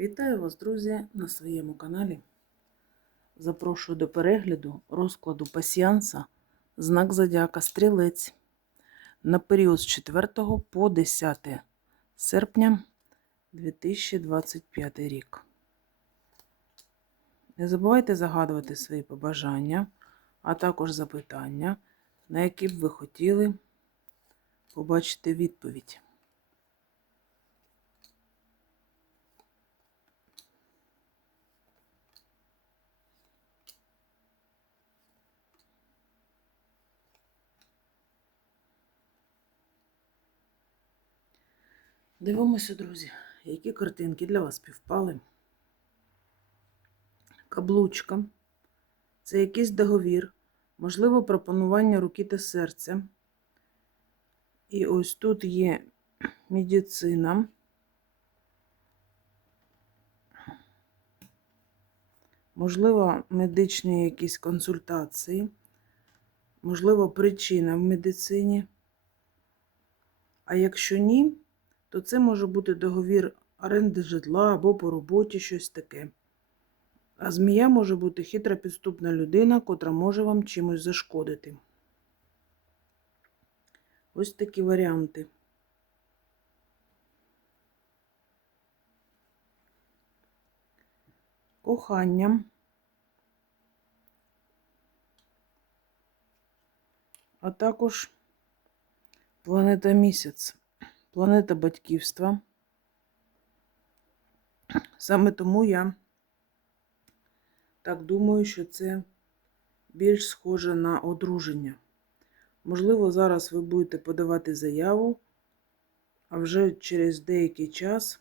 Вітаю вас, друзі, на своєму каналі. Запрошую до перегляду розкладу пасіянса знак Зодіака Стрілець на період з 4 по 10 серпня 2025 рік. Не забувайте загадувати свої побажання, а також запитання, на які б ви хотіли побачити відповідь. Дивимося, друзі, які картинки для вас співпали. Каблучка. Це якийсь договір, можливо, пропонування руки та серця. І ось тут є медицина. Можливо, медичні якісь консультації, можливо, причина в медицині. А якщо ні, то це може бути договір оренди житла або по роботі щось таке. А змія може бути хитра підступна людина, котра може вам чимось зашкодити. Ось такі варіанти. Кохання. А також планета місяць планета батьківства. Саме тому я так думаю, що це більш схоже на одруження. Можливо, зараз ви будете подавати заяву, а вже через деякий час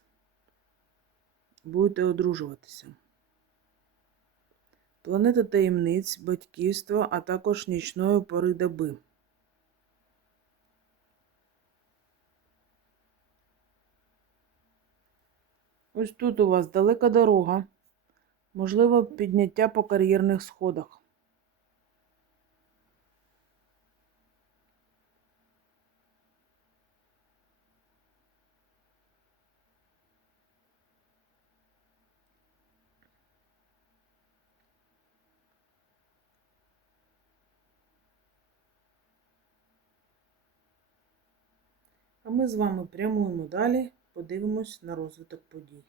будете одружуватися. Планета таємниць, батьківства, а також нічної пори доби. Ось тут у вас далека дорога, можливо, підняття по кар'єрних сходах. А ми з вами прямуємо далі, подивимось на розвиток подій.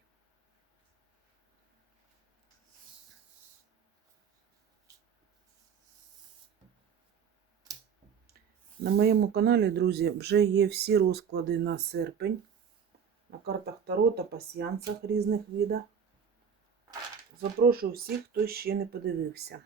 На моєму каналі, друзі, вже є всі розклади на серпень. На картах Таро та пасіянцах різних видах. Запрошую всіх, хто ще не подивився.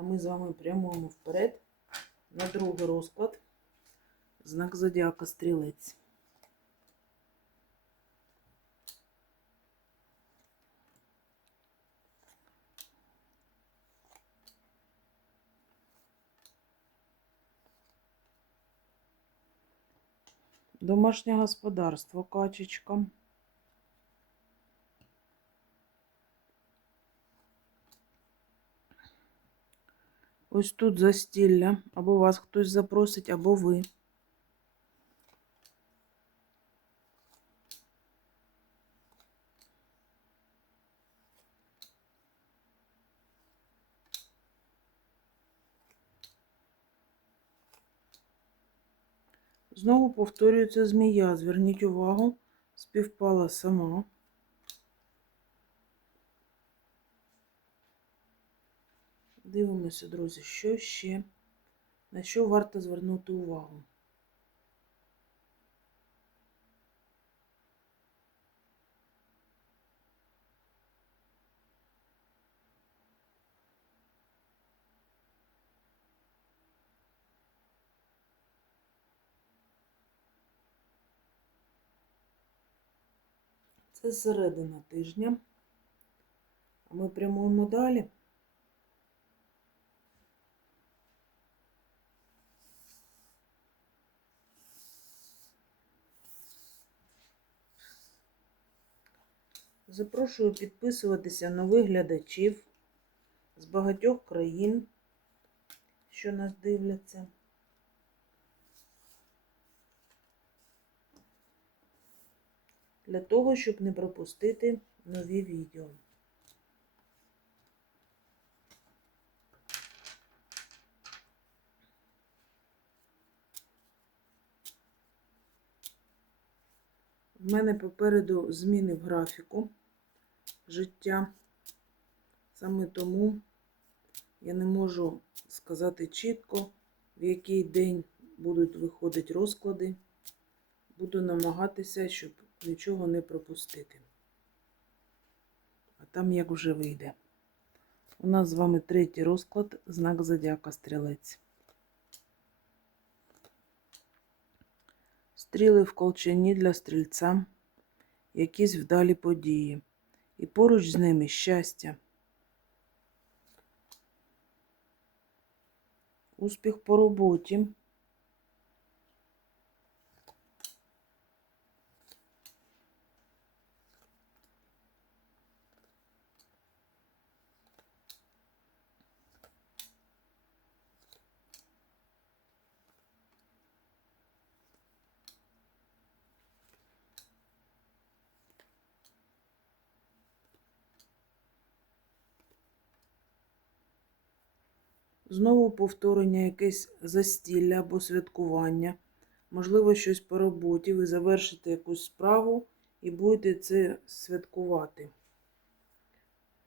А ми з вами прямуємо вперед на другий розклад. Знак Зодіака Стрілець. Домашнє господарство, качечка. Ось тут застілля, або вас хтось запросить, або ви. Знову повторюється змія. Зверніть увагу, співпала сама. Дивимося, друзі, що ще, на що варто звернути увагу. Це середина тижня. Ми прямуємо далі. Запрошую підписуватися нових глядачів. з багатьох країн, що нас дивляться. Для того, щоб не пропустити нові відео. В мене попереду зміни в графіку життя. Саме тому я не можу сказати чітко, в який день будуть виходити розклади. Буду намагатися, щоб нічого не пропустити. А там як вже вийде. У нас з вами третій розклад, знак Зодіака Стрілець. Стріли в колчані для стрільця, якісь вдалі події, і поруч з ними щастя. Успіх по роботі. Знову повторення, якесь застілля або святкування. Можливо, щось по роботі. Ви завершите якусь справу і будете це святкувати.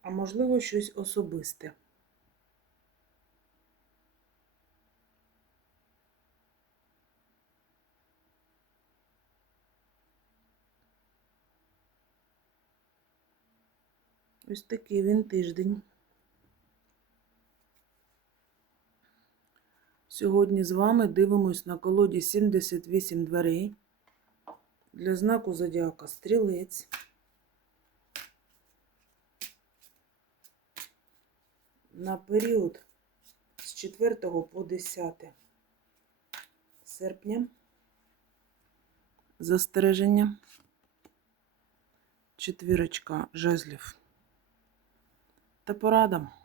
А можливо, щось особисте. Ось такий він тиждень. Сьогодні з вами дивимось на колоді 78 дверей для знаку зодіака Стрілець. На період з 4 по 10 серпня. Застереження. Четвірочка жезлів. Та порада.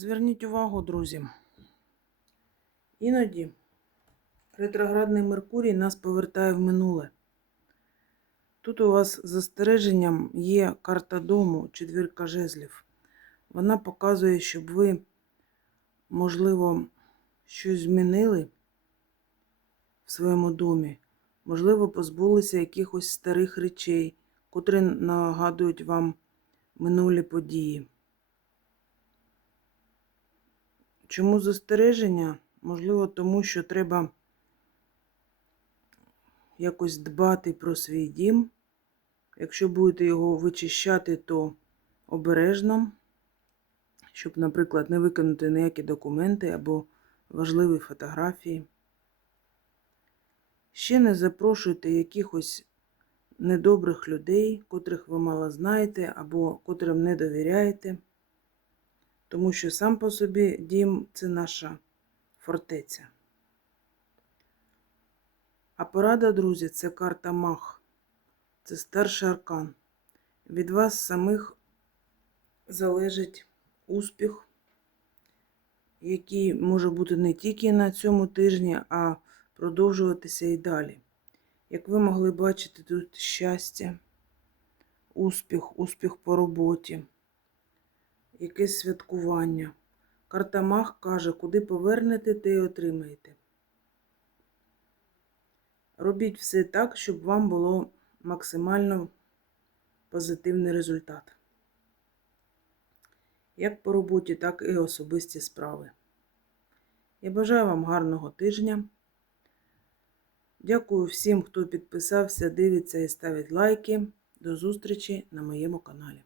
Зверніть увагу, друзі. Іноді ретроградний Меркурій нас повертає в минуле. Тут у вас застереженням є карта дому, четвірка жезлів. Вона показує, щоб ви, можливо, щось змінили в своєму домі. Можливо, позбулися якихось старих речей, котрі нагадують вам минулі події. Чому застереження? Можливо, тому що треба якось дбати про свій дім. Якщо будете його вичищати, то обережно, щоб, наприклад, не виконати ніякі документи або важливі фотографії. Ще не запрошуйте якихось недобрих людей, котрих ви мало знаєте, або котрим не довіряєте. Тому що сам по собі дім це наша фортеця. А порада, друзі, це карта Мах. Це старший аркан. Від вас самих залежить успіх, який може бути не тільки на цьому тижні, а продовжуватися і далі. Як ви могли бачити, тут щастя, успіх, успіх по роботі якесь святкування. Карта Мах каже, куди повернете, те й отримаєте. Робіть все так, щоб вам було максимально позитивний результат. Як по роботі, так і особисті справи. Я бажаю вам гарного тижня. Дякую всім, хто підписався, дивиться і ставить лайки. До зустрічі на моєму каналі.